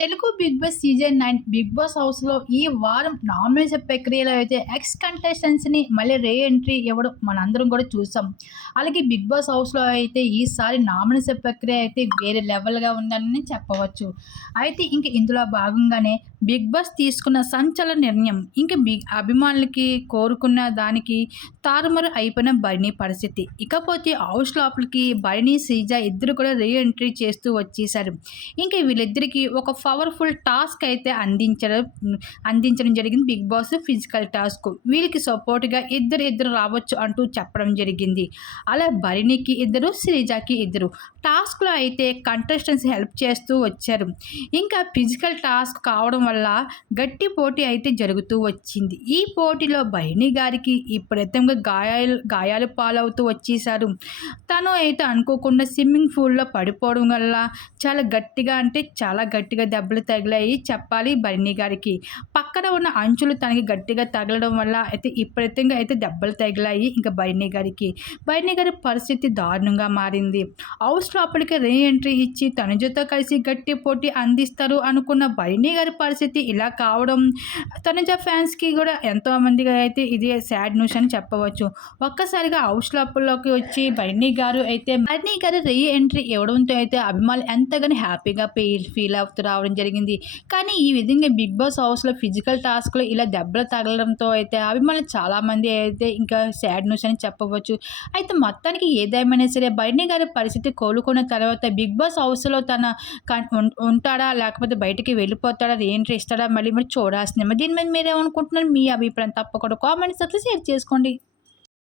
Telugu Big Boss season nine Big Boss హౌస్లో ఈ వారం నామినేషన్ ప్రక్రియలో అయితే ఎక్స్ కంటెస్టెంట్స్ని మళ్ళీ రే ఎంట్రీ ఇవ్వడం మనందరం కూడా చూసాం. అలాగే బిగ్ బాస్ హౌస్లో అయితే ఈసారి నామినేషన్ ప్రక్రియ అయితే వేరే లెవెల్గా ఉందని చెప్పవచ్చు. అయితే ఇంక ఇందులో భాగంగానే బిగ్ బాస్ తీసుకున్న సంచలన నిర్ణయం ఇంక బిగ్ అభిమానులకి కోరుకున్న దానికి తారుమారు అయిపోయిన బర్నీ పరిస్థితి. ఇకపోతే హౌస్ లోపలికి బర్నీ సీజా ఇద్దరు కూడా రీ ఎంట్రీ చేస్తూ వచ్చేసారు. ఇంకా వీళ్ళిద్దరికీ ఒక పవర్ఫుల్ టాస్క్ అయితే అందించడం అందించడం జరిగింది. Big Boss physical task. వీళ్ళకి సపోర్ట్గా ఇద్దరు ఇద్దరు రావచ్చు అంటూ చెప్పడం జరిగింది. అలా భరణికి ఇద్దరు శ్రీజాకి ఇద్దరు. టాస్క్లో అయితే కంటెస్టెంట్స్ హెల్ప్ చేస్తూ వచ్చారు. ఇంకా ఫిజికల్ టాస్క్ కావడం వల్ల గట్టి పోటీ అయితే జరుగుతూ వచ్చింది. ఈ పోటీలో భరణి గారికి విపరీతంగా గాయాలు గాయాలు పాలవుతూ వచ్చేసారు తను అయితే అనుకోకుండా స్విమ్మింగ్ పూల్లో పడిపోవడం వల్ల చాలా గట్టిగా అంటే చాలా గట్టిగా దెబ్బలు తగిలాయి చెప్పాలి బర్నీ గారికి. పక్కన ఉన్న అంచులు తనకి గట్టిగా తగలడం వల్ల అయితే విపరీతంగా అయితే దెబ్బలు తగిలాయి ఇంకా బర్నీ గారికి. బర్నీ గారి పరిస్థితి దారుణంగా మారింది. హౌస్ లోపలికి రీ ఎంట్రీ ఇచ్చి తనుజతో కలిసి గట్టి పోటీ అందిస్తారు అనుకున్న బర్నీ గారి పరిస్థితి ఇలా కావడం తనుజ ఫ్యాన్స్కి కూడా ఎంతోమందిగా అయితే ఇది సాడ్ న్యూస్ అని చెప్పవచ్చు. ఒక్కసారిగా హౌస్ లోపల్లోకి వచ్చి బర్నీ గారు అయితే బర్నీ గారు రీ ఎంట్రీ ఇవ్వడంతో అయితే అభిమానులు ఎంతగానో హ్యాపీగా ఫీల్ ఫీల్ అవుతూ రావడం జరిగింది. కానీ ఈ విధంగా బిగ్ బాస్ హౌస్లో ఫిజికల్ టాస్క్లో ఇలా దెబ్బలు తగలడంతో అయితే అభిమానులు చాలామంది అయితే ఇంకా సాడ్ న్యూస్ అని చెప్పవచ్చు. అయితే మొత్తానికి ఏదేమైనా సరే బర్నీ గారి పరిస్థితి కోలుకున్న తర్వాత బిగ్ బాస్ హౌస్లో తన ఉంటాడా? లేకపోతే బయటికి వెళ్ళిపోతాడా? ఏంటి? ఇస్తాడా? మళ్ళీ మరి చూడాల్సిందే. దీని మీద మీరేమనుకుంటున్నారు? మీ అభిప్రాయం తప్పకుండా కామెంట్స్ అట్లా షేర్ చేసుకోండి.